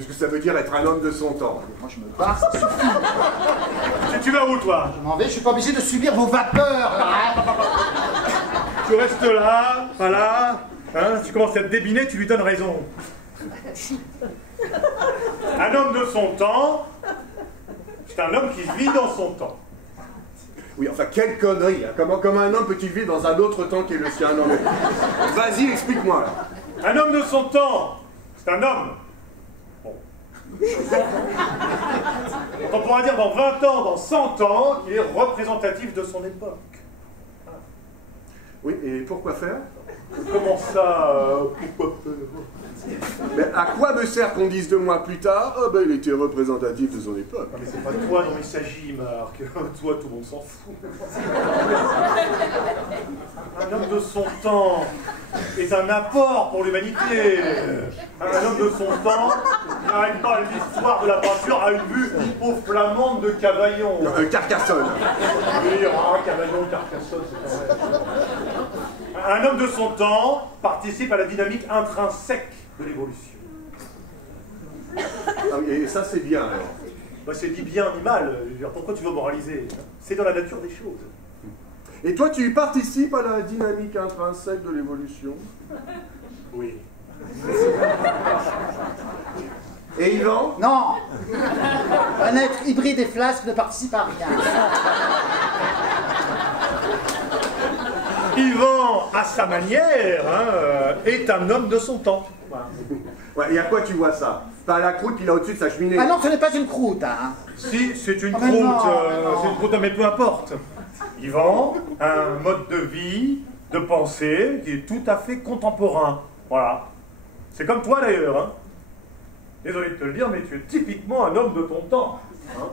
Qu'est-ce que ça veut dire être un homme de son temps? Moi je me barre, ça suffit. Tu vas où, toi? Je m'en vais, je suis pas obligé de subir vos vapeurs. Tu restes là, pas là. Hein, tu commences à te débiner, tu lui donnes raison. Un homme de son temps, c'est un homme qui vit dans son temps. Oui, enfin, quelle connerie, hein. Comment un homme peut-il vivre dans un autre temps qui est le sien? Non, mais... Vas-y, explique-moi, là. Un homme de son temps, c'est un homme. Bon. On pourra dire dans 20 ans, dans 100 ans, qu'il est représentatif de son époque. Oui, et pourquoi faire? Comment ça, pourquoi faire? Mais à quoi me sert qu'on dise 2 mois plus tard, oh ben il était représentatif de son époque? Non, mais c'est pas de toi dont il s'agit, Marc. Toi, tout le monde s'en fout. Un homme de son temps est un apport pour l'humanité. Un homme de son temps n'arrête pas l'histoire de la peinture à une vue aux flamandes de Cavaillon. Carcassonne. Oui, Cavaillon, Carcassonne, c'est pas vrai. Un homme de son temps participe à la dynamique intrinsèque de l'évolution. Ah oui, et ça c'est bien alors. Bah, c'est dit bien ni mal. Je veux dire, pourquoi tu veux moraliser? C'est dans la nature des choses. Et toi tu participes à la dynamique intrinsèque de l'évolution? Oui. Et Yvan? Non. Un être hybride et flasque ne participe à rien. Yvan, à sa manière, hein, est un homme de son temps. Voilà. Ouais, et à quoi tu vois ça? Pas la croûte qu'il a au-dessus de sa cheminée. Ah non, ce n'est pas une croûte, hein. Si, c'est une Oh, croûte, mais non, c'est une croûte, mais peu importe. Yvan a un mode de vie, de pensée, qui est tout à fait contemporain. Voilà. C'est comme toi d'ailleurs, hein. Désolé de te le dire, mais tu es typiquement un homme de ton temps. Hein.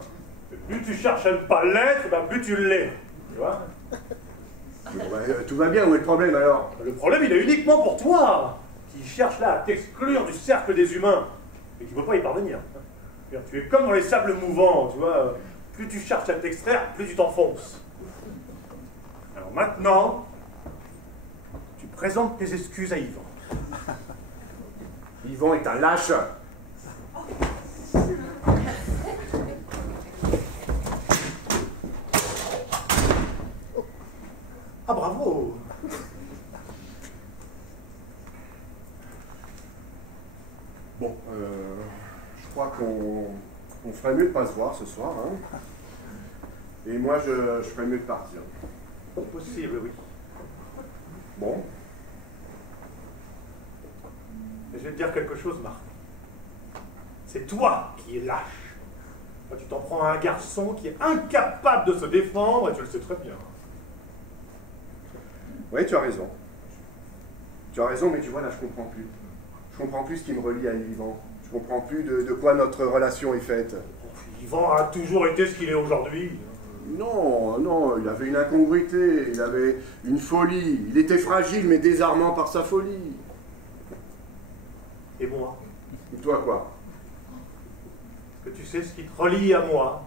Plus tu cherches à ne pas l'être, ben plus tu l'es. Tu vois? Bon, tout va bien, où est le problème alors? Le problème, il est uniquement pour toi, qui cherche là à t'exclure du cercle des humains, et qui ne peut pas y parvenir. Tu es comme dans les sables mouvants, tu vois, plus tu cherches à t'extraire, plus tu t'enfonces. Alors maintenant, tu présentes tes excuses à Yvan. Yvan est un lâche. Ah bravo! Bon, je crois qu'on ferait mieux de pas se voir ce soir, hein. Et moi, je ferais mieux de partir. Possible, oui. Bon. Mais je vais te dire quelque chose, Marc. C'est toi qui es lâche. Tu t'en prends à un garçon qui est incapable de se défendre, et tu le sais très bien. Oui, tu as raison. Tu as raison, mais tu vois, là, je comprends plus. Je comprends plus ce qui me relie à Yvan. Je comprends plus de quoi notre relation est faite. Yvan a toujours été ce qu'il est aujourd'hui. Non, non, il avait une incongruité, il avait une folie. Il était fragile, mais désarmant par sa folie. Et moi? Et toi, quoi? Est-ce que tu sais ce qui te relie à moi?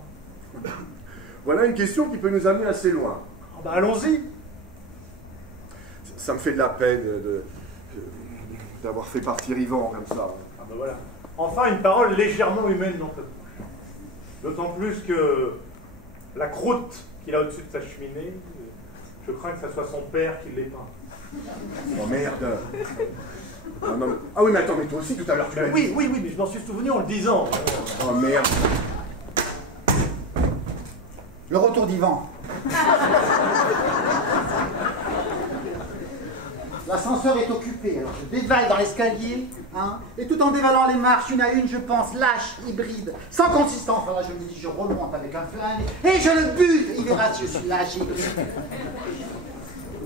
Voilà une question qui peut nous amener assez loin. Oh ben allons-y. Ça me fait de la peine d'avoir fait partir Yvan comme ça. Ah ben voilà. Enfin, une parole légèrement humaine dans ta bouche. D'autant plus que la croûte qu'il a au-dessus de sa cheminée, je crains que ce soit son père qui l'ait peint. Oh merde! Ah, non, ah oui, mais attends, mais toi aussi tout à l'heure tu l'as dit. Oui, oui, oui, mais je m'en suis souvenu en le disant. Oh merde! Le retour d'Yvan. L'ascenseur est occupé, alors je dévale dans l'escalier, hein, et tout en dévalant les marches une à une, je pense lâche, hybride, sans consistance. Voilà, je me dis, je remonte avec un flingue, et je le bute. Il verra si je suis lâche, hybride.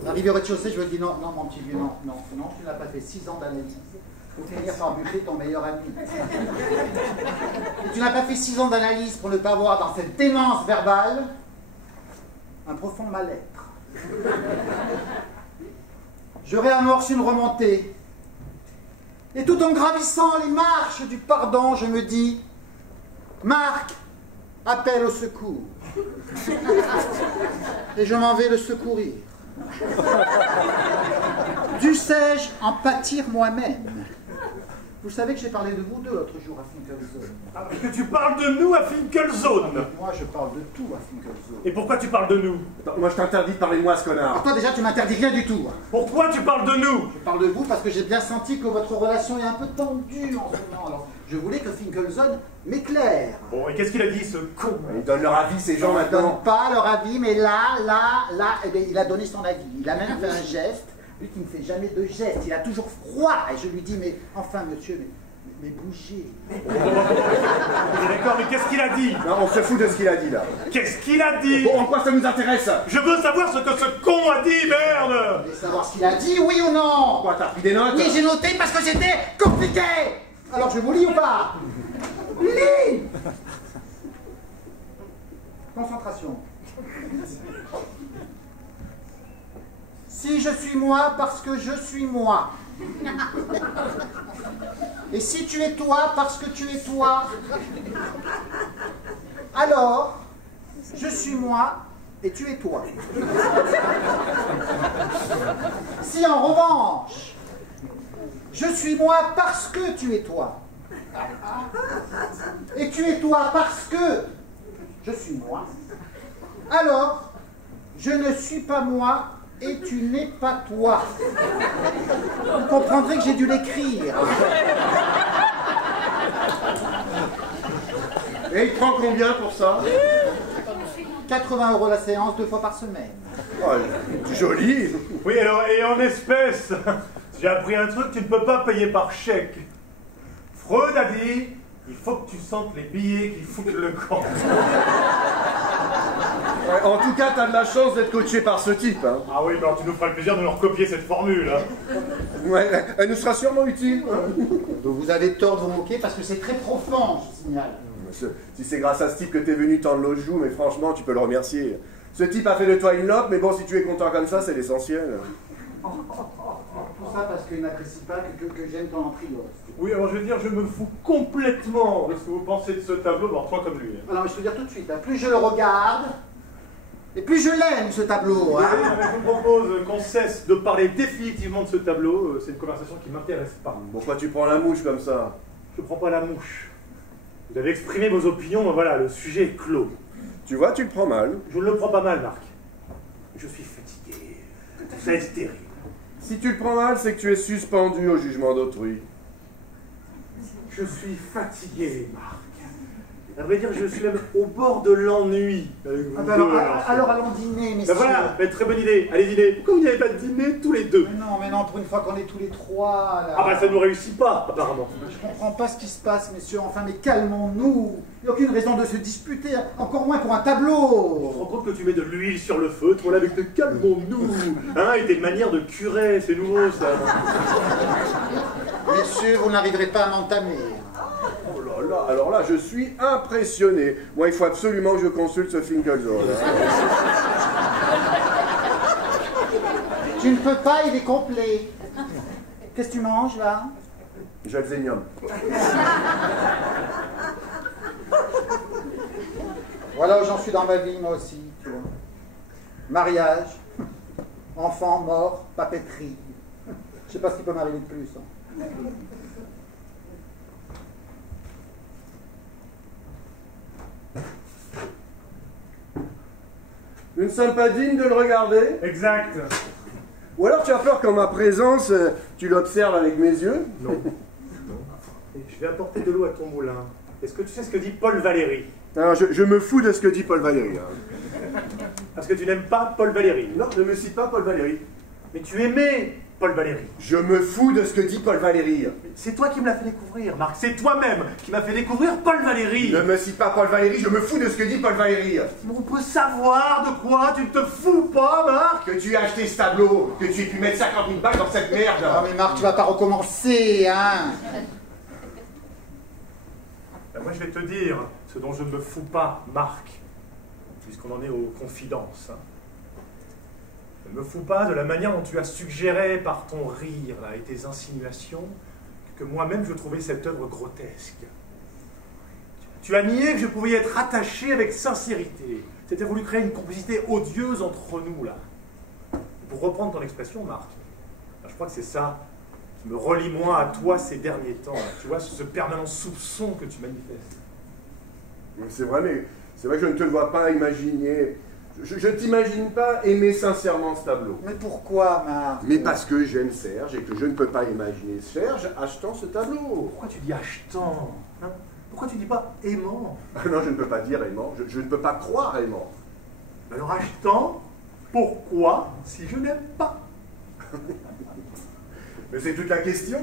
Arrivé au rez-de-chaussée, je me dis, non, non, mon petit vieux, non, non, non, tu n'as pas fait 6 ans d'analyse. Pour finir par buter ton meilleur ami. Et tu n'as pas fait 6 ans d'analyse pour ne pas voir dans cette démence verbale un profond mal-être. Je réamorce une remontée. Et tout en gravissant les marches du pardon, je me dis, Marc, appelle au secours. Et je m'en vais le secourir. Dussé-je en pâtir moi-même? Vous savez que j'ai parlé de vous deux l'autre jour à Finkelzone. Ah, parce que tu parles de nous à Finkelzone. Moi, je parle de tout à Finkelzone. Et pourquoi tu parles de nous? Attends, moi je t'interdis de parler de moi, ce connard. Alors toi, déjà, tu m'interdis rien du tout. Pourquoi tu parles de nous? Je parle de vous parce que j'ai bien senti que votre relation est un peu tendue en ce moment. Alors, je voulais que Finkelzone m'éclaire. Bon, et qu'est-ce qu'il a dit, ce con? Ils donnent leur avis, ces gens Ils ne maintenant. donnent pas leur avis, mais là, eh bien, il a donné son avis. Il a même fait un geste. Lui qui ne fait jamais de geste, il a toujours froid. Et je lui dis, mais enfin, monsieur, mais bougez. D'accord, mais qu'est-ce qu'il a dit? Non, on se fout de ce qu'il a dit là. Qu'est-ce qu'il a dit? Bon, en quoi ça nous intéresse? Je veux savoir ce que ce con a dit, merde! Vous voulez savoir ce qu'il a dit, oui ou non? Quoi, t'as pris des notes? Oui, j'ai noté parce que c'était compliqué. Alors, je vous lis ou pas? Lis. Concentration. Si je suis moi parce que je suis moi. Et si tu es toi parce que tu es toi, alors je suis moi et tu es toi. Si en revanche, je suis moi parce que tu es toi, et tu es toi parce que je suis moi, alors je ne suis pas moi et tu n'es pas toi. Vous comprendrez que j'ai dû l'écrire. Et il prend combien pour ça? 80 € la séance, 2 fois par semaine. Oh, joli. Oui, alors, et en espèces, j'ai appris un truc, tu ne peux pas payer par chèque. Freud a dit, il faut que tu sentes les billets qui foutent le camp. Ouais, en tout cas, t'as de la chance d'être coaché par ce type. Hein. Ah oui, alors tu nous feras le plaisir de nous recopier cette formule. Hein. Ouais, elle nous sera sûrement utile. Hein. Vous avez tort de vous moquer parce que c'est très profond, je signale. Si c'est grâce à ce type que t'es venu tendre l'autre joue, mais franchement, tu peux le remercier. Ce type a fait de toi une lope, mais bon, si tu es content comme ça, c'est l'essentiel. Tout ça parce qu'il n'apprécie pas que j'aime ton entriose. Oui, alors je veux dire, je me fous complètement de ce que vous pensez de ce tableau, bon, toi comme lui. Alors, je peux dire tout de suite, hein, plus je le regarde, et plus je l'aime, ce tableau. Hein. Je vous propose qu'on cesse de parler définitivement de ce tableau. C'est une conversation qui ne m'intéresse pas. Pourquoi tu prends la mouche comme ça? Je ne prends pas la mouche. Vous avez exprimé vos opinions, voilà, le sujet est clos. Tu vois, tu le prends mal. Je ne le prends pas mal, Marc. Je suis fatigué. Ça va être terrible. Si tu le prends mal, c'est que tu es suspendu au jugement d'autrui. Je suis fatigué, Marc. À vrai dire, je suis même au bord de l'ennui. Ah ben alors allons dîner, messieurs. Ben voilà, ben très bonne idée. Allez dîner. Pourquoi vous n'avez pas dîné tous les deux? Mais non, pour une fois qu'on est tous les trois, là. Ah bah ça ne nous réussit pas, apparemment. Je comprends pas ce qui se passe, messieurs. Enfin, mais calmons-nous. Il n'y a aucune raison de se disputer, encore moins pour un Tu te tableau. rends compte que tu mets de l'huile sur le feu, toi là avec le calmons-nous. Hein, et des manières de curé, c'est nouveau ça. Messieurs, vous n'arriverez pas à m'entamer. Oh là là, alors là, je suis impressionné. Moi, il faut absolument que je consulte ce Finkelzone. Tu ne peux pas, il est complet. Qu'est-ce que tu manges, là? Jalzénium. Voilà où j'en suis dans ma vie, moi aussi, tu vois. Mariage, enfant, mort, papeterie. Je sais pas ce qui peut m'arriver de plus. Hein. Nous ne sommes pas dignes de le regarder? Exact. Ou alors tu as peur qu'en ma présence, tu l'observes avec mes yeux? Non. Et je vais apporter de l'eau à ton moulin. Est-ce que tu sais ce que dit Paul Valéry? Alors, je me fous de ce que dit Paul Valéry. Hein. Parce que tu n'aimes pas Paul Valéry. Non, ne me cite pas Paul Valéry. Mais tu aimais Paul Valéry. Je me fous de ce que dit Paul Valéry. C'est toi qui me l'as fait découvrir, Marc. C'est toi-même qui m'as fait découvrir Paul Valéry. Ne me cite pas Paul Valéry, je me fous de ce que dit Paul Valéry. On peut savoir de quoi tu ne te fous pas, Marc? Que tu aies acheté ce tableau, que tu aies pu mettre 50 000 balles dans cette merde. Ah mais Marc, tu vas pas recommencer, hein. Ben moi, je vais te dire ce dont je ne me fous pas, Marc, puisqu'on en est aux confidences. Hein. Je ne me fous pas de la manière dont tu as suggéré par ton rire là, et tes insinuations que moi-même je trouvais cette œuvre grotesque. Tu as nié que je pouvais y être attaché avec sincérité. C'était voulu créer une complicité odieuse entre nous, là. Pour reprendre ton expression, Marc, je crois que c'est ça me relie moins à toi ces derniers temps. Tu vois, ce permanent soupçon que tu manifestes. C'est vrai, mais c'est vrai que je ne te vois pas imaginer. Je ne t'imagine pas aimer sincèrement ce tableau. Mais pourquoi, Marc? Mais parce que j'aime Serge et que je ne peux pas imaginer Serge achetant ce tableau. Pourquoi tu dis achetant, hein? Pourquoi tu dis pas aimant? Non, je ne peux pas dire aimant. Je ne peux pas croire aimant. Alors achetant, pourquoi si je n'aime pas? Mais c'est toute la question.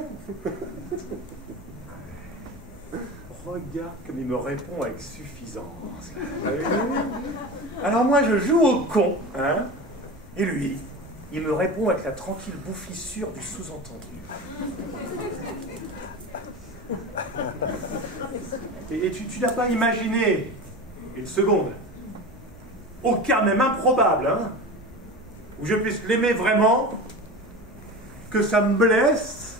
Regarde comme il me répond avec suffisance. Alors moi je joue au con, hein, et lui, il me répond avec la tranquille bouffissure du sous-entendu. Et tu n'as pas imaginé, une seconde, au cas même improbable, hein, où je puisse l'aimer vraiment, que ça me blesse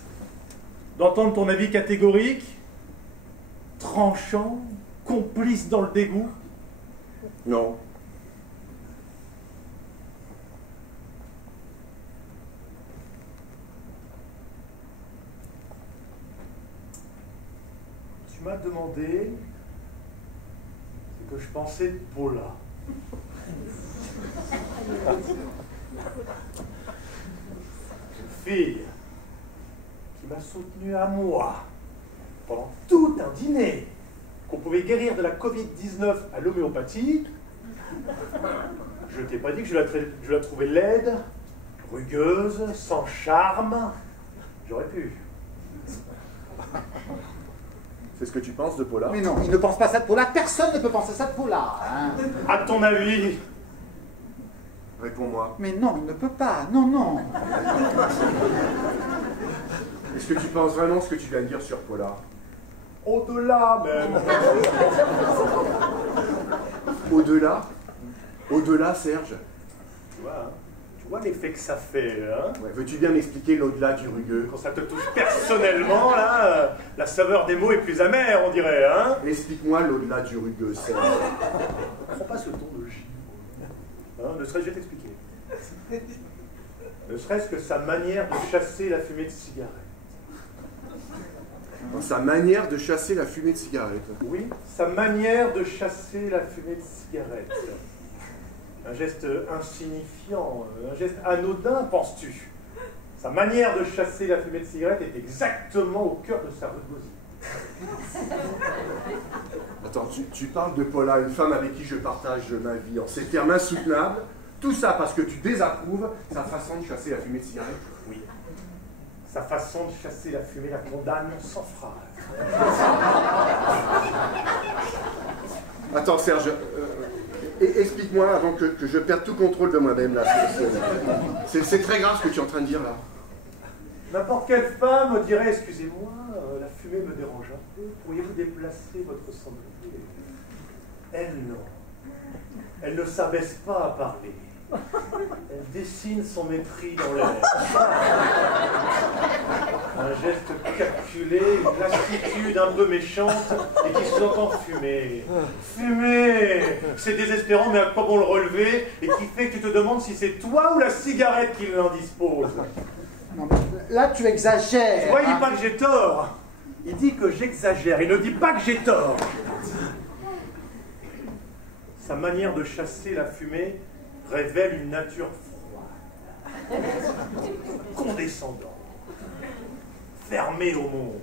d'entendre ton avis catégorique, tranchant, complice dans le dégoût? Non. Tu m'as demandé ce que je pensais de Paula. Une fille qui m'a soutenu à moi pendant tout un dîner qu'on pouvait guérir de la Covid-19 à l'homéopathie. Je t'ai pas dit que je la trouvais laide, rugueuse, sans charme. J'aurais pu. C'est ce que tu penses de Paula? Mais non, il ne pense pas ça de Paula. Personne ne peut penser ça de Paula. Hein. À ton avis? Réponds-moi. Mais non, il ne peut pas. Non, non. Est-ce que tu penses vraiment ce que tu viens de dire sur Paula? Au-delà même. Au-delà? Au-delà, Serge? Tu vois l'effet que ça fait, hein? Ouais, veux-tu bien m'expliquer l'au-delà du rugueux? Quand ça te touche personnellement, là, la saveur des mots est plus amère, on dirait, hein? Explique-moi l'au-delà du rugueux, Serge. Ne prends pas ce ton de J. Hein, ne serait-ce, je vais t'expliquer. Ne serait-ce que sa manière de chasser la fumée de cigarette. Dans sa manière de chasser la fumée de cigarette. Oui, sa manière de chasser la fumée de cigarette. Un geste insignifiant, un geste anodin, penses-tu? Sa manière de chasser la fumée de cigarette est exactement au cœur de sa rugosité. Attends, tu parles de Paula, une femme avec qui je partage ma vie, en ces termes insoutenables. Tout ça parce que tu désapprouves sa façon de chasser la fumée de cigarette? Oui. Sa façon de chasser la fumée la condamne sans phrase. Attends, Serge, explique-moi avant que je perde tout contrôle de moi-même, là. C'est très grave ce que tu es en train de dire, là. N'importe quelle femme dirait, excusez-moi, la fumée me dérange un peu, pourriez-vous déplacer votre sanglier? Elle, non. Elle ne s'abaisse pas à parler. Elle dessine son mépris dans l'air. Un geste calculé, une lassitude un peu méchante et qui s'entend fumer. Fumer! C'est désespérant, mais à quoi bon le relever? Et qui fait que tu te demandes si c'est toi ou la cigarette qui l'indispose. Non, mais là, tu exagères. Tu vois, il dit pas que j'ai tort. Il dit que j'exagère. Il ne dit pas que j'ai tort. Sa manière de chasser la fumée révèle une nature froide, condescendante, fermée au monde.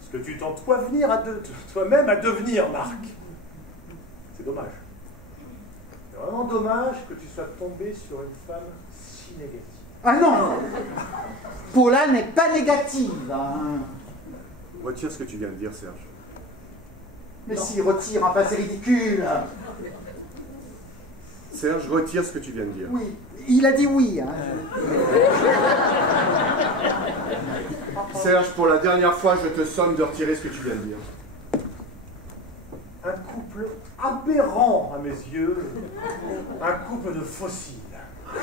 Ce que tu tentes toi-même à devenir, Marc. C'est dommage. C'est vraiment dommage que tu sois tombé sur une femme si négative. Ah non! Paula n'est pas négative. Hein. Retire ce que tu viens de dire, Serge. Mais si, retire, enfin c'est ridicule. Serge, retire ce que tu viens de dire. Oui, il a dit oui. Hein. Serge, pour la dernière fois, je te somme de retirer ce que tu viens de dire. Un couple aberrant à mes yeux, un couple de fossiles. Putain,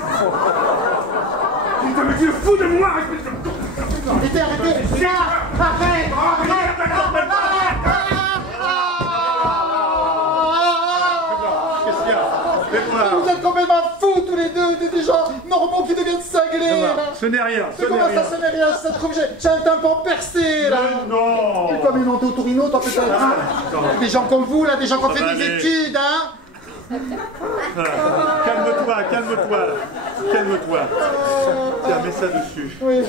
mais tu es fou de moi! Arrêtez, arrêtez! Arrête! Qu'est-ce qu'il y a? Vous êtes complètement fous tous les deux, des gens normaux qui deviennent cinglés, là. Ce n'est rien, ce Mais n'est comment rien. ça, ce n'est rien? Ça se trouve, j'ai un tympan percé, là. Mais non. Et quoi, mais non, t'es au Torino, t'en fais pas un. Des gens comme vous, là, des gens qui ont fait des études, hein. Calme-toi, calme-toi. Calme-toi. Tiens, mets ça dessus. Oui.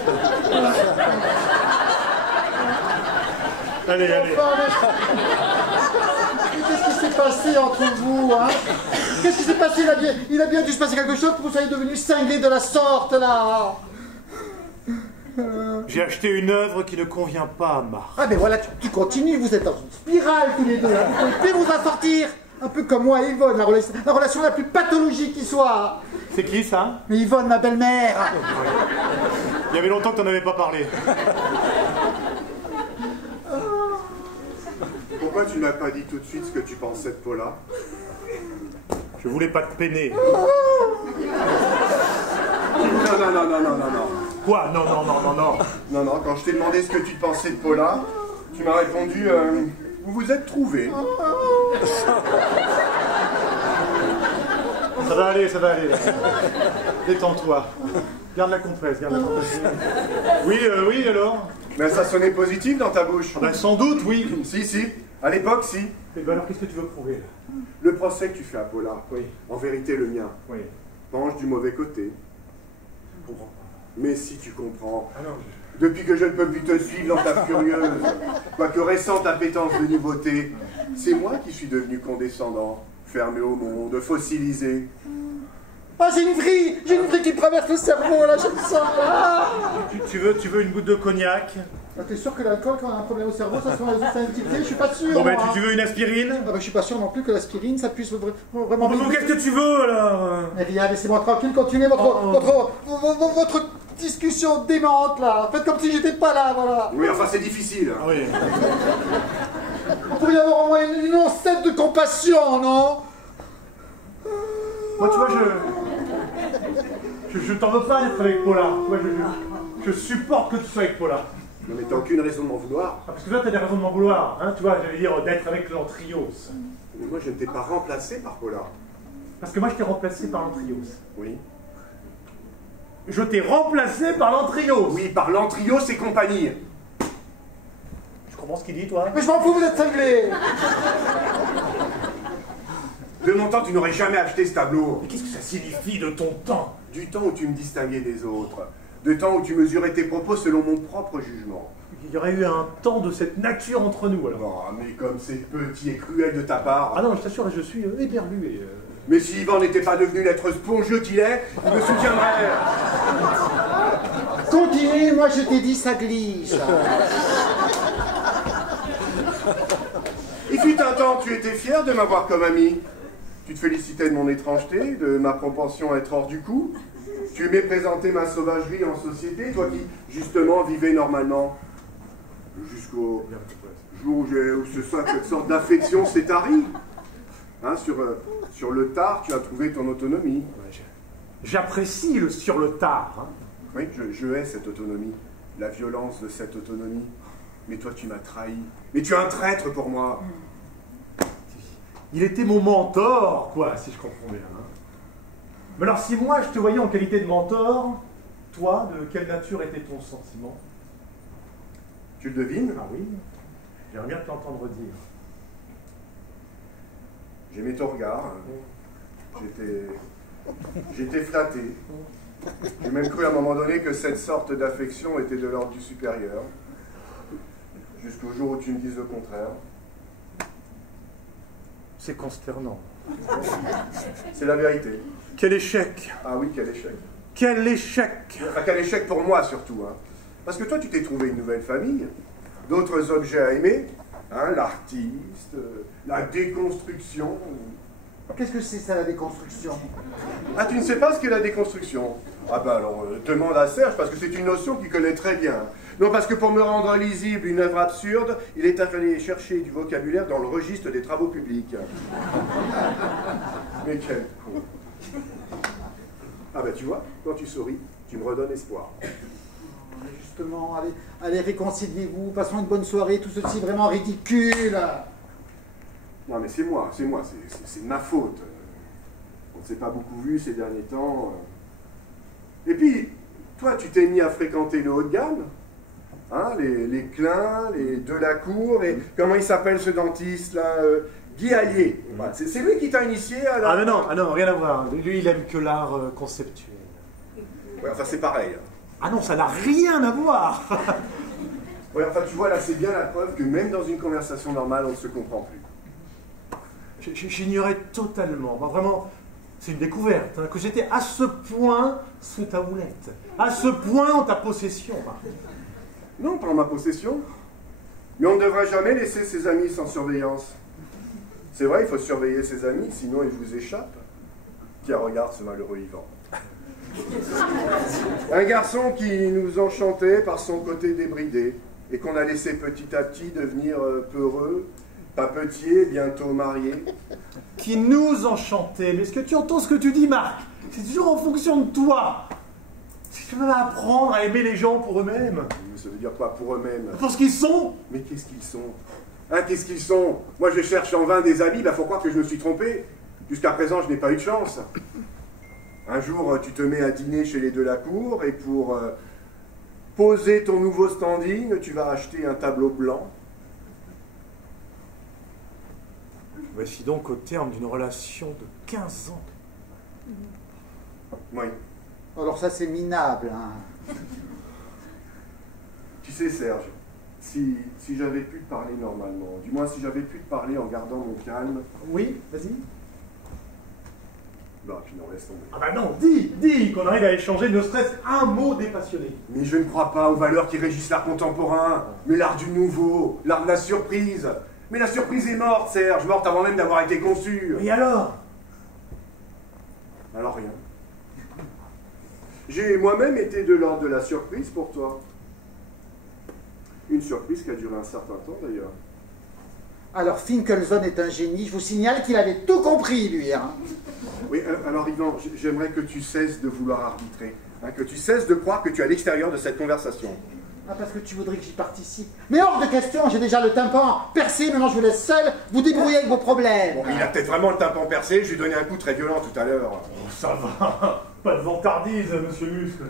Allez, allez. Qu'est-ce qui s'est passé entre vous, hein? Qu'est-ce qui s'est passé? Il a bien dû se passer quelque chose pour que vous soyez devenus cinglés de la sorte, là. J'ai acheté une œuvre qui ne convient pas à Marc. Ah ben voilà, tu continues, vous êtes dans une spirale tous les deux, hein. Vous pouvez plus vous en sortir. Un peu comme moi et Yvonne, la relation la plus pathologique qui soit. C'est qui ça? Mais Yvonne, ma belle-mère. Il y avait longtemps que t'en avais pas parlé. Pourquoi tu ne m'as pas dit tout de suite ce que tu pensais de Paula? Je voulais pas te peiner. Non. Quoi? Non, non, non, non, non. Non, non, quand je t'ai demandé ce que tu pensais de Paula, tu m'as répondu vous vous êtes trouvés. Ça va aller, ça va aller. Détends-toi. Garde la compresse, garde la compresse. Oui, oui, alors? Mais ça sonnait positif dans ta bouche. Ah ben, sans doute, oui. Si. À l'époque, si. Et ben alors, qu'est-ce que tu veux prouver, là? Le procès que tu fais à Paula, Oui. en vérité le mien, Oui. penche du mauvais côté. Je comprends pas. Mais si tu comprends, Ah non, depuis que je ne peux plus te suivre dans ta furieuse, quoique récente appétence de nouveauté, c'est moi qui suis devenu condescendant, fermé au monde, fossilisé. Ah, j'ai une vrille qui me traverse le cerveau, là, je le sens. Ah. tu veux une goutte de cognac? Ah, t'es sûr que l'alcool, quand on a un problème au cerveau, ça se résout à une petite je suis pas sûr. Bon ben, moi, tu veux une aspirine? Ah, bah, je suis pas sûr non plus que l'aspirine, ça puisse vraiment... Bon, qu'est-ce que tu veux, alors? Mais rien, laissez-moi tranquille, continuez votre discussion démente, là. Faites comme si j'étais pas là, voilà. Oui, enfin c'est difficile. Ah oui. Vous pourriez avoir au moins une oncette de compassion, non? Moi, tu vois, je t'en veux pas d'être avec Paula. Tu vois, je supporte que tu sois avec Paula. Non mais t'as aucune raison de m'en vouloir. Ah, parce que toi, t'as des raisons de m'en vouloir, hein, tu vois, j'allais dire d'être avec l'Antrios. Mais moi je ne t'ai pas remplacé par Paula. Parce que moi, je t'ai remplacé par l'Antrios. Oui. Je t'ai remplacé par l'Antrios. Oui, par l'Antrios et compagnie. Tu comprends ce qu'il dit, toi? Mais je m'en fous, vous êtes cinglés. De mon temps, tu n'aurais jamais acheté ce tableau. Mais qu'est-ce que ça signifie de ton temps? Du temps où tu me distinguais des autres. De temps où tu mesurais tes propos selon mon propre jugement. Il y aurait eu un temps de cette nature entre nous, alors. Oh, mais comme c'est petit et cruel de ta part. Ah non, je t'assure, je suis éperdu. Mais si Yvan n'était pas devenu l'être spongieux qu'il est, il me soutiendrait. Continuez, moi je t'ai dit ça glisse. Il fut un temps, tu étais fier de m'avoir comme ami. Tu te félicitais de mon étrangeté, de ma propension à être hors du coup. Tu aimais présenter ma sauvagerie en société, toi qui, justement, vivais normalement. Jusqu'au jour où cette sorte d'affection s'est tarie. Hein, sur le tard, tu as trouvé ton autonomie. J'apprécie sur le tard. Hein. Oui, je hais cette autonomie, la violence de cette autonomie. Mais toi, tu m'as trahi. Mais tu es un traître pour moi. Il était mon mentor, quoi, si je comprends bien. Hein. Mais alors, si moi, je te voyais en qualité de mentor, toi, de quelle nature était ton sentiment? Tu le devines? Ah oui, j'aimerais bien te l'entendre dire. J'aimais ton regard. J'étais flatté. J'ai même cru à un moment donné que cette sorte d'affection était de l'ordre du supérieur. Jusqu'au jour où tu me dises le contraire. C'est consternant. C'est la vérité. Quel échec! Ah oui, quel échec. Quel échec! Enfin, quel échec pour moi surtout. Hein. Parce que toi, tu t'es trouvé une nouvelle famille, d'autres objets à aimer, hein, l'artiste, la déconstruction. Qu'est-ce que c'est ça, la déconstruction? Ah, tu ne sais pas ce qu'est la déconstruction? Ah ben alors, demande à Serge, parce que c'est une notion qu'il connaît très bien. Non, parce que pour me rendre lisible une œuvre absurde, il est allé chercher du vocabulaire dans le registre des travaux publics. Mais quel con. Ah ben tu vois, quand tu souris, tu me redonnes espoir. Justement, allez réconciliez-vous, passons une bonne soirée, tout ceci est vraiment ridicule. Non mais c'est moi, c'est de ma faute. On ne s'est pas beaucoup vu ces derniers temps. Et puis, toi, tu t'es mis à fréquenter le haut de gamme, hein, les Klein, les Delacour, et comment il s'appelle ce dentiste là, Guy Allier. Voilà. C'est lui qui t'a initié à la... Ah non, rien à voir. Lui, il aime que l'art conceptuel. Ouais, enfin, c'est pareil. Ah non, ça n'a rien à voir. Ouais, enfin, tu vois, là, c'est bien la preuve que même dans une conversation normale, on ne se comprend plus. J'ignorais totalement, vraiment, c'est une découverte, hein, que j'étais à ce point sous ta houlette, à ce point en ta possession. Non, pas en ma possession. Mais on ne devrait jamais laisser ses amis sans surveillance. C'est vrai, il faut surveiller ses amis, sinon ils vous échappent. Tiens, regarde ce malheureux Yvan. Un garçon qui nous enchantait par son côté débridé, et qu'on a laissé petit à petit devenir peureux, papetier, bientôt marié. Qui nous enchantait. Mais est-ce que tu entends ce que tu dis, Marc? C'est toujours en fonction de toi. Si tu veux apprendre à aimer les gens pour eux-mêmes. Ça veut dire quoi pour eux-mêmes? Pour ce qu'ils sont. Mais qu'est-ce qu'ils sont? Hein, qu'est-ce qu'ils sont? Moi je cherche en vain des amis, faut croire que je me suis trompé. Jusqu'à présent je n'ai pas eu de chance. Un jour tu te mets à dîner chez les Delacour et pour poser ton nouveau standing, tu vas acheter un tableau blanc. Voici donc au terme d'une relation de 15 ans. Oui. Alors ça c'est minable, hein. Tu sais Serge, si j'avais pu te parler normalement, du moins si j'avais pu te parler en gardant mon calme... Oui, vas-y. Bah, puis non, laisse tomber. Ah bah non, dis qu'on arrive à échanger ne serait-ce un mot dépassionné. Mais je ne crois pas aux valeurs qui régissent l'art contemporain, mais l'art du nouveau, l'art de la surprise. Mais la surprise est morte, Serge, morte avant même d'avoir été conçue. Et alors? Alors rien. J'ai moi-même été de l'ordre de la surprise pour toi. Une surprise qui a duré un certain temps d'ailleurs. Alors Finkelson est un génie, je vous signale qu'il avait tout compris lui, hein. Oui, alors Yvan, j'aimerais que tu cesses de vouloir arbitrer, hein, que tu cesses de croire que tu es à l'extérieur de cette conversation. Ah, parce que tu voudrais que j'y participe. Mais hors de question, j'ai déjà le tympan percé, maintenant je vous laisse seul, vous débrouillez avec vos problèmes. Bon, il a peut-être vraiment le tympan percé, je lui ai donné un coup très violent tout à l'heure. Oh, ça va, pas de vantardise, monsieur Muscle.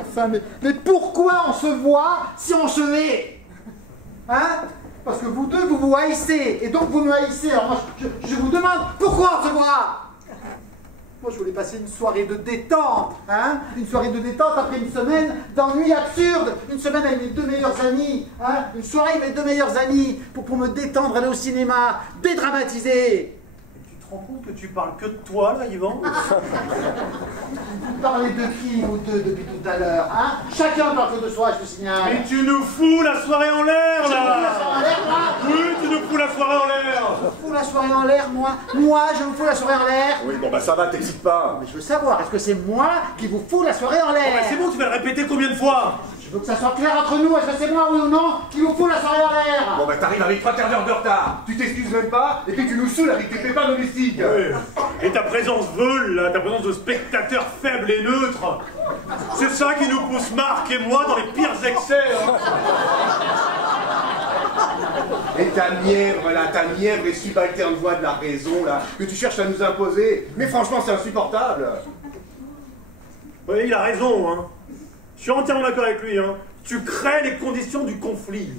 Enfin, mais pourquoi on se voit si on se hait? Hein? Parce que vous deux, vous vous haïssez, et donc vous me haïssez. Alors moi, je vous demande, pourquoi on se voit? Moi, je voulais passer une soirée de détente, hein? Une soirée de détente après une semaine d'ennui absurde. Une semaine avec mes deux meilleurs amis, hein? Une soirée avec mes deux meilleurs amis, pour me détendre, aller au cinéma, dédramatiser. Tu te rends compte que tu parles que de toi, là, Yvan? Vous parlez de qui, vous deux, depuis tout à l'heure, hein? Chacun parle que de soi, je vous signale. Mais tu nous fous la soirée en l'air, Je vous fous la là! soirée en l'air, moi? Oui, tu nous fous la soirée en l'air! Je vous fous la soirée en l'air, moi? Moi, je vous fous la soirée en l'air? Oui, bon bah ça va, t'excites pas. Mais je veux savoir, est-ce que c'est moi qui vous fous la soirée en l'air? Oh, bah, c'est bon, tu vas le répéter combien de fois? Je veux que ça soit clair entre nous, est-ce que c'est moi, oui ou non, qui vous fout la soirée en l'air? Bon bah t'arrives avec 3 quarts d'heure de retard, tu t'excuses même pas, et puis tu nous saoules avec tes pépins domestiques. Oui. Et ta présence veule, là, ta présence de spectateur faible et neutre, c'est ça qui nous pousse Marc et moi dans les pires excès, hein. Et ta mièvre et subalterne voix de la raison, là, que tu cherches à nous imposer. Mais franchement, c'est insupportable. Oui, il a raison, hein. Je suis entièrement d'accord avec lui, hein. Tu crées les conditions du conflit.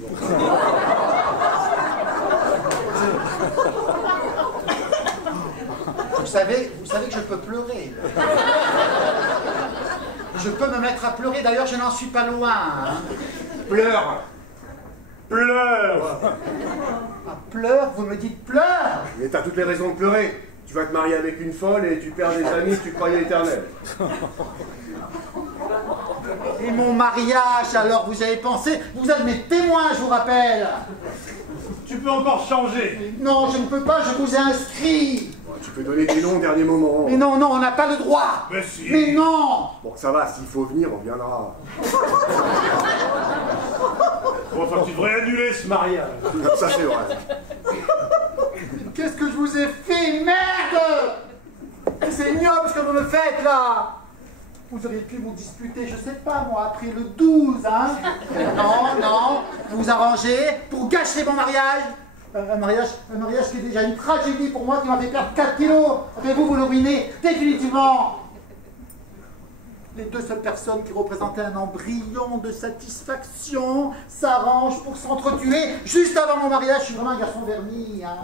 Vous savez que je peux pleurer. Je peux me mettre à pleurer, d'ailleurs je n'en suis pas loin, hein. Pleure. Pleure. Ah, pleure, vous me dites pleure? Mais t'as toutes les raisons de pleurer. Tu vas te marier avec une folle et tu perds des amis que tu croyais éternels. Et mon mariage, alors vous avez pensé? Vous êtes mes témoins, je vous rappelle. Tu peux encore changer. Non, je ne peux pas, je vous ai inscrit. Bon, tu peux donner tes noms au dernier moment. Mais non, on n'a pas le droit. Mais si. Mais non. Bon, ça va, s'il faut venir, on viendra. Bon, enfin, tu devrais annuler ce mariage. Ça c'est vrai. Qu'est-ce que je vous ai fait, merde? C'est ignoble ce que vous me faites, là. Vous auriez pu vous disputer, je sais pas moi, après le 12, hein? Non, vous vous arrangez pour gâcher mon mariage. Un mariage qui est déjà une tragédie pour moi, qui m'a fait perdre 4 kilos. Mais vous le ruinez définitivement. Les deux seules personnes qui représentaient un embryon de satisfaction s'arrangent pour s'entretuer juste avant mon mariage. Je suis vraiment un garçon verni, hein.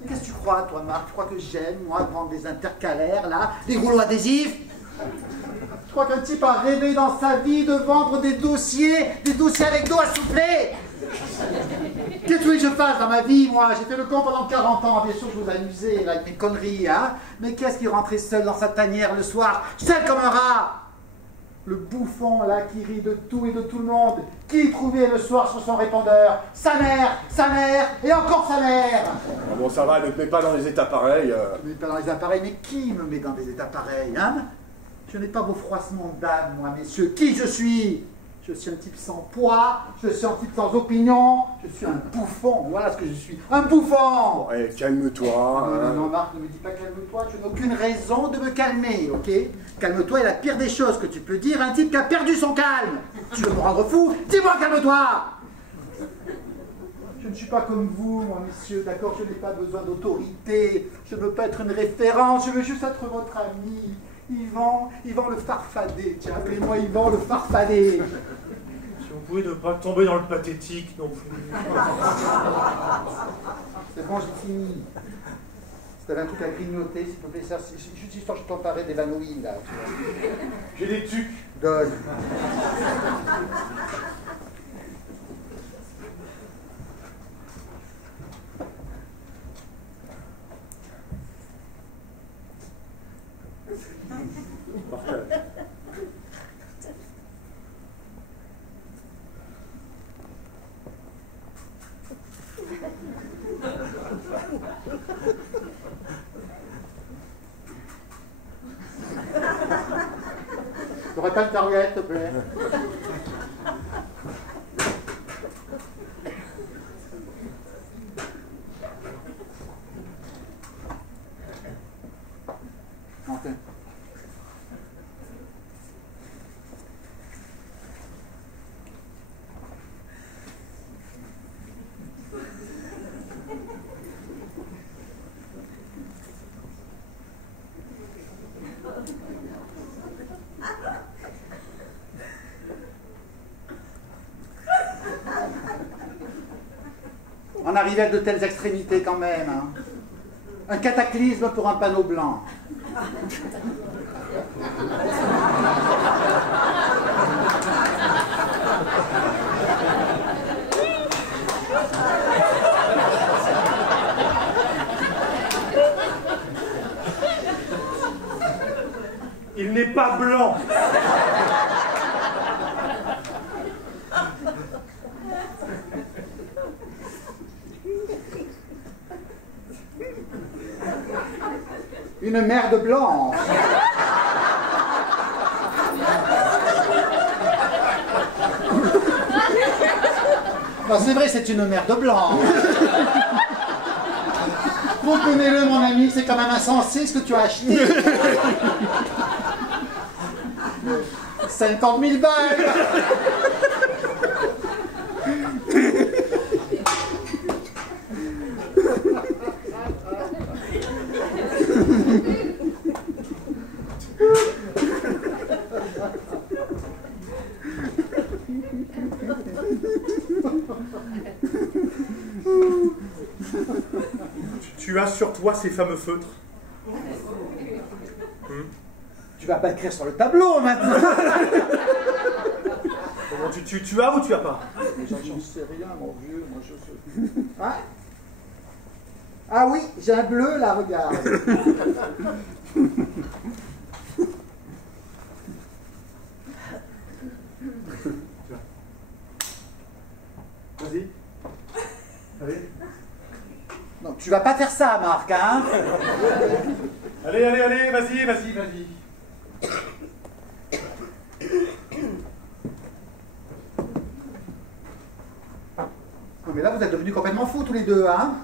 Mais qu'est-ce que tu crois, toi, Marc? Tu crois que j'aime, moi, vendre des intercalaires, là, des rouleaux adhésifs? Tu crois qu'un type a rêvé dans sa vie de vendre des dossiers avec dos assouplés? Qu'est-ce que tu veux que je fasse dans ma vie, moi? J'ai fait le con pendant 40 ans, bien sûr je vous amusais là, avec mes conneries, hein? Mais qu'est-ce qui rentrait seul dans sa tanière le soir, seul comme un rat? Le bouffon, là, qui rit de tout et de tout le monde. Qui trouvait le soir sur son répondeur? Sa mère et encore sa mère. Ah bon, ça va, ne te mets pas dans des états pareils. Je ne mets pas dans les appareils, mais qui me met dans des états pareils, hein? Je n'ai pas vos froissements d'âme, moi, messieurs. Qui je suis? Je suis un type sans poids, je suis un type sans opinion, je suis un bouffon, voilà ce que je suis, un bouffon! Bon, allez, calme-toi. Non, Marc, ne me dis pas calme-toi, je n'ai aucune raison de me calmer, ok? Calme-toi est la pire des choses que tu peux dire à un type qui a perdu son calme! Tu veux me rendre fou? Dis-moi calme-toi! Je ne suis pas comme vous, moi, messieurs, d'accord? Je n'ai pas besoin d'autorité, je ne veux pas être une référence, je veux juste être votre ami. Yvan le farfadet, tiens, appelez-moi Yvan le farfadet. Si on pouvait ne pas tomber dans le pathétique non plus. C'est bon, j'ai fini. Si t'avais un truc à grignoter, s'il te plaît, ça, juste histoire que je t'emparais d'évanouis, là. J'ai des tucs. Donne. T'aurais pas une serviette, s'il te plaît? Ok. On arrivait à de telles extrémités quand même, hein. Un cataclysme pour un panneau blanc. Il n'est pas blanc. Une merde blanche. Non, c'est vrai, c'est une merde blanche. Comprenez-le, mon ami, c'est quand même insensé ce que tu as acheté. 50 000 balles. Tu as sur toi ces fameux feutres. Tu vas pas écrire sur le tableau maintenant. Comment, tu as ou tu as pas? J'en sais rien, mon vieux. Moi, je sais. Ah, ah oui, j'ai un bleu là, regarde. Vas-y. Allez. Non, tu vas pas faire ça, Marc, hein? Allez, allez, allez, vas-y, vas-y, vas-y. Non, mais là, vous êtes devenus complètement fous tous les deux, hein?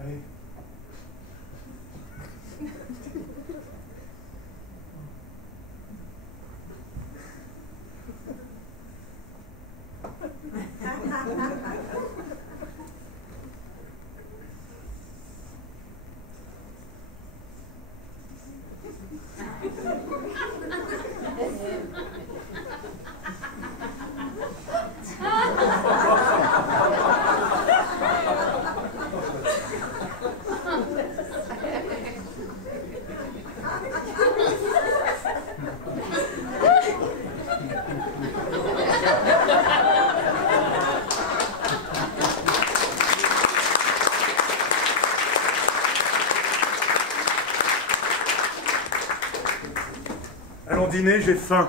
Allez. Allons dîner, j'ai faim.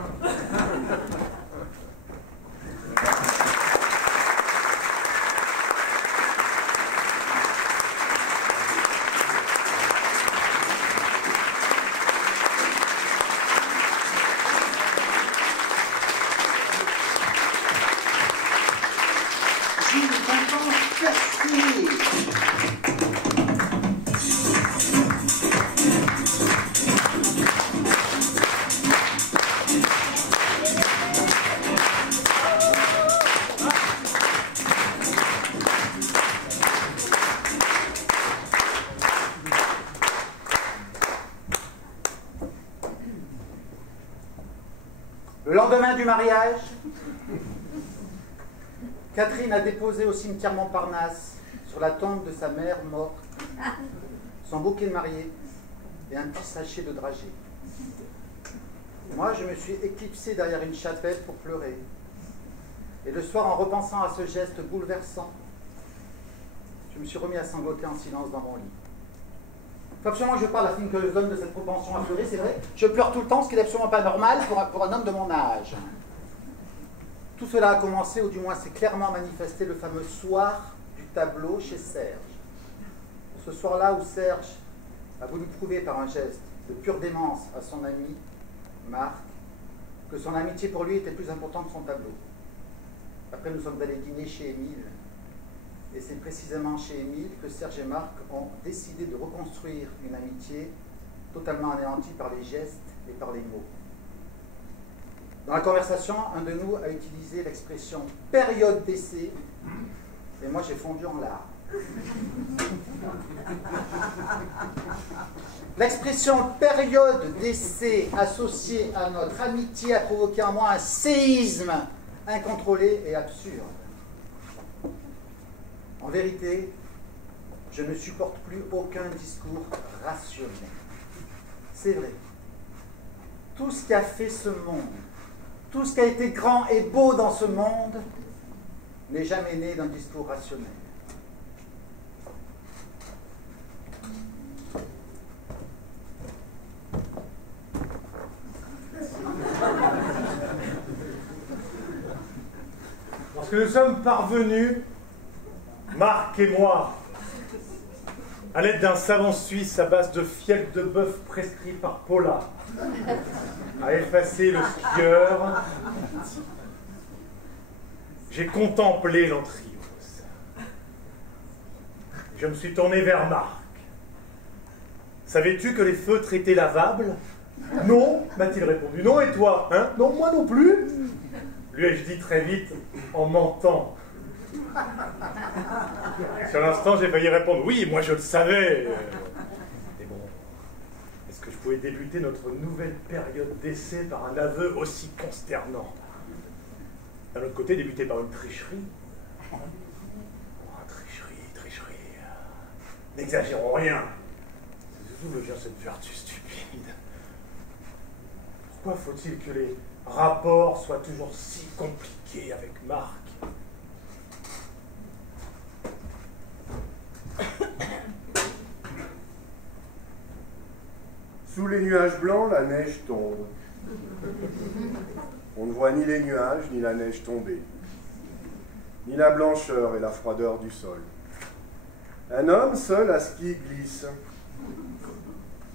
Le lendemain du mariage, Catherine a déposé au cimetière Montparnasse, sur la tombe de sa mère morte, son bouquet de mariée et un petit sachet de dragée. Moi, je me suis éclipsé derrière une chapelle pour pleurer. Et le soir, en repensant à ce geste bouleversant, je me suis remis à sangloter en silence dans mon lit. Faut absolument que je parle à Finkelstein de cette propension à pleurer, c'est vrai. Je pleure tout le temps, ce qui n'est absolument pas normal pour un homme de mon âge. Tout cela a commencé, ou du moins s'est clairement manifesté, le fameux soir du tableau chez Serge. Ce soir-là où Serge a voulu prouver par un geste de pure démence à son ami, Marc, que son amitié pour lui était plus importante que son tableau. Après, nous sommes allés dîner chez Émile. Et c'est précisément chez Émile que Serge et Marc ont décidé de reconstruire une amitié totalement anéantie par les gestes et par les mots. Dans la conversation, un de nous a utilisé l'expression « période d'essai » et moi j'ai fondu en larmes. L'expression « période d'essai » associée à notre amitié a provoqué en moi un séisme incontrôlé et absurde. En vérité, je ne supporte plus aucun discours rationnel. C'est vrai. Tout ce qui a fait ce monde, tout ce qui a été grand et beau dans ce monde, n'est jamais né d'un discours rationnel. Lorsque nous sommes parvenus, Marc et moi, à l'aide d'un savon suisse à base de fiel de bœuf prescrit par Paula, à effacer le skieur, j'ai contemplé l'Antriose. Je me suis tourné vers Marc. Savais-tu que les feutres étaient lavables? Non, m'a-t-il répondu. Non, et toi, hein? Non, moi non plus. Lui ai-je dit très vite, en mentant. Sur l'instant, j'ai failli répondre oui, moi je le savais. Mais bon, est-ce que je pouvais débuter notre nouvelle période d'essai par un aveu aussi consternant? D'un autre côté, débuter par une tricherie. Oh, tricherie. N'exagérons rien. C'est d'où me vient cette vertu stupide? Pourquoi faut-il que les rapports soient toujours si compliqués avec Marc? Sous les nuages blancs, la neige tombe. On ne voit ni les nuages, ni la neige tomber, ni la blancheur et la froideur du sol. Un homme seul à ski glisse.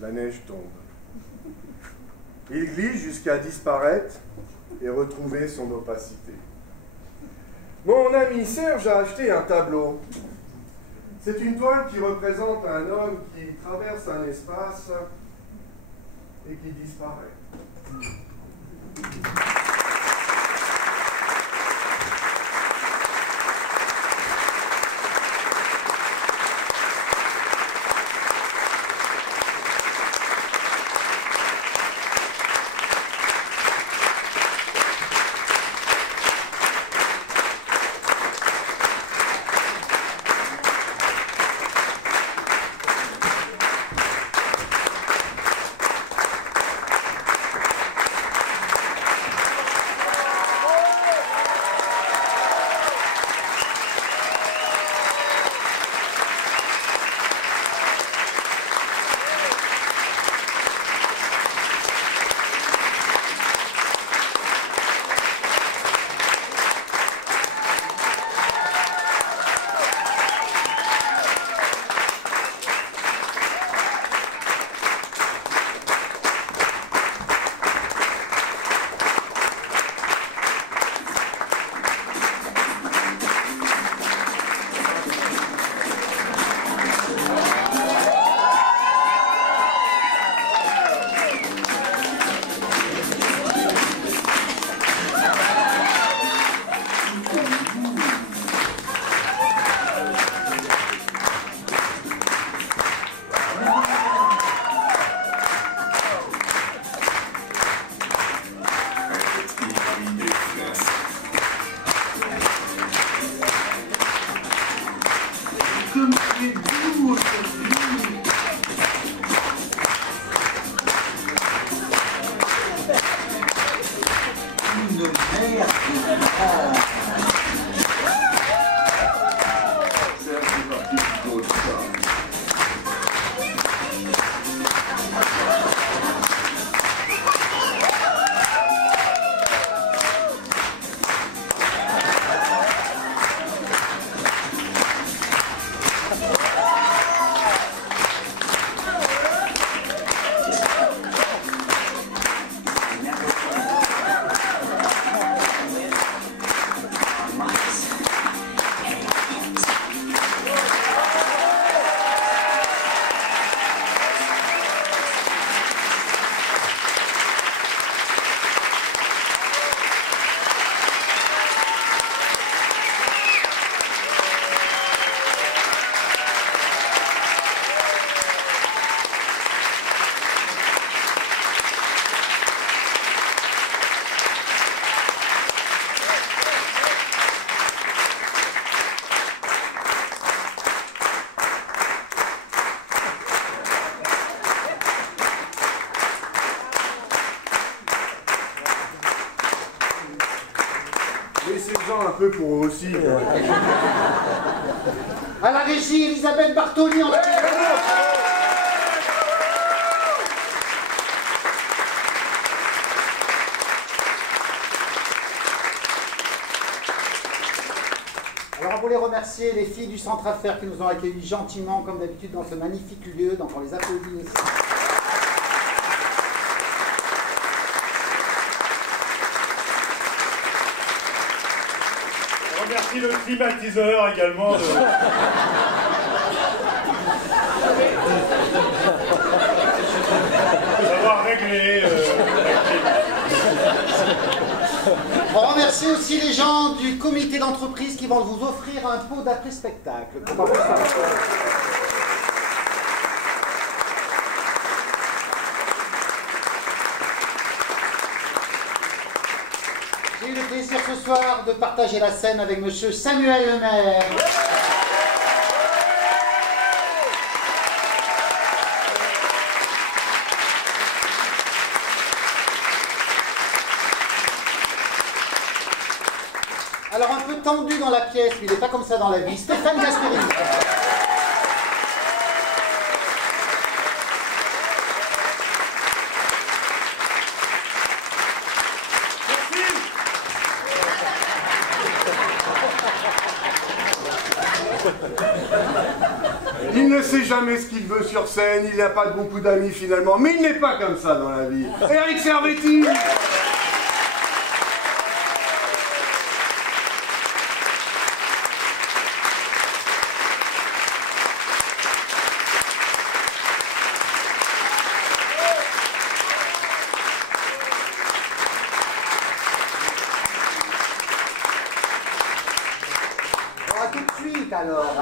La neige tombe. Il glisse jusqu'à disparaître et retrouver son opacité. Mon ami Serge a acheté un tableau. C'est une toile qui représente un homme qui traverse un espace et qui disparaît. laissez-en un peu pour eux aussi. À la régie, Elisabeth Bartoli en Alors on voulait remercier les filles du Centre Affaires qui nous ont accueillis gentiment, comme d'habitude, dans ce magnifique lieu, donc on les applaudit aussi. On remercie le climatiseur également. D'avoir réglé On remercie aussi les gens du comité d'entreprise qui vont vous offrir un pot d'après-spectacle. J'ai eu le plaisir ce soir de partager la scène avec monsieur Samuel Lemaire. Alors un peu tendu dans la pièce, mais il n'est pas comme ça dans la vie, Stéphane Gasperi. Il ne sait jamais ce qu'il veut sur scène, il n'a pas beaucoup d'amis finalement, mais il n'est pas comme ça dans la vie. Eric Servetti. Tout de suite alors.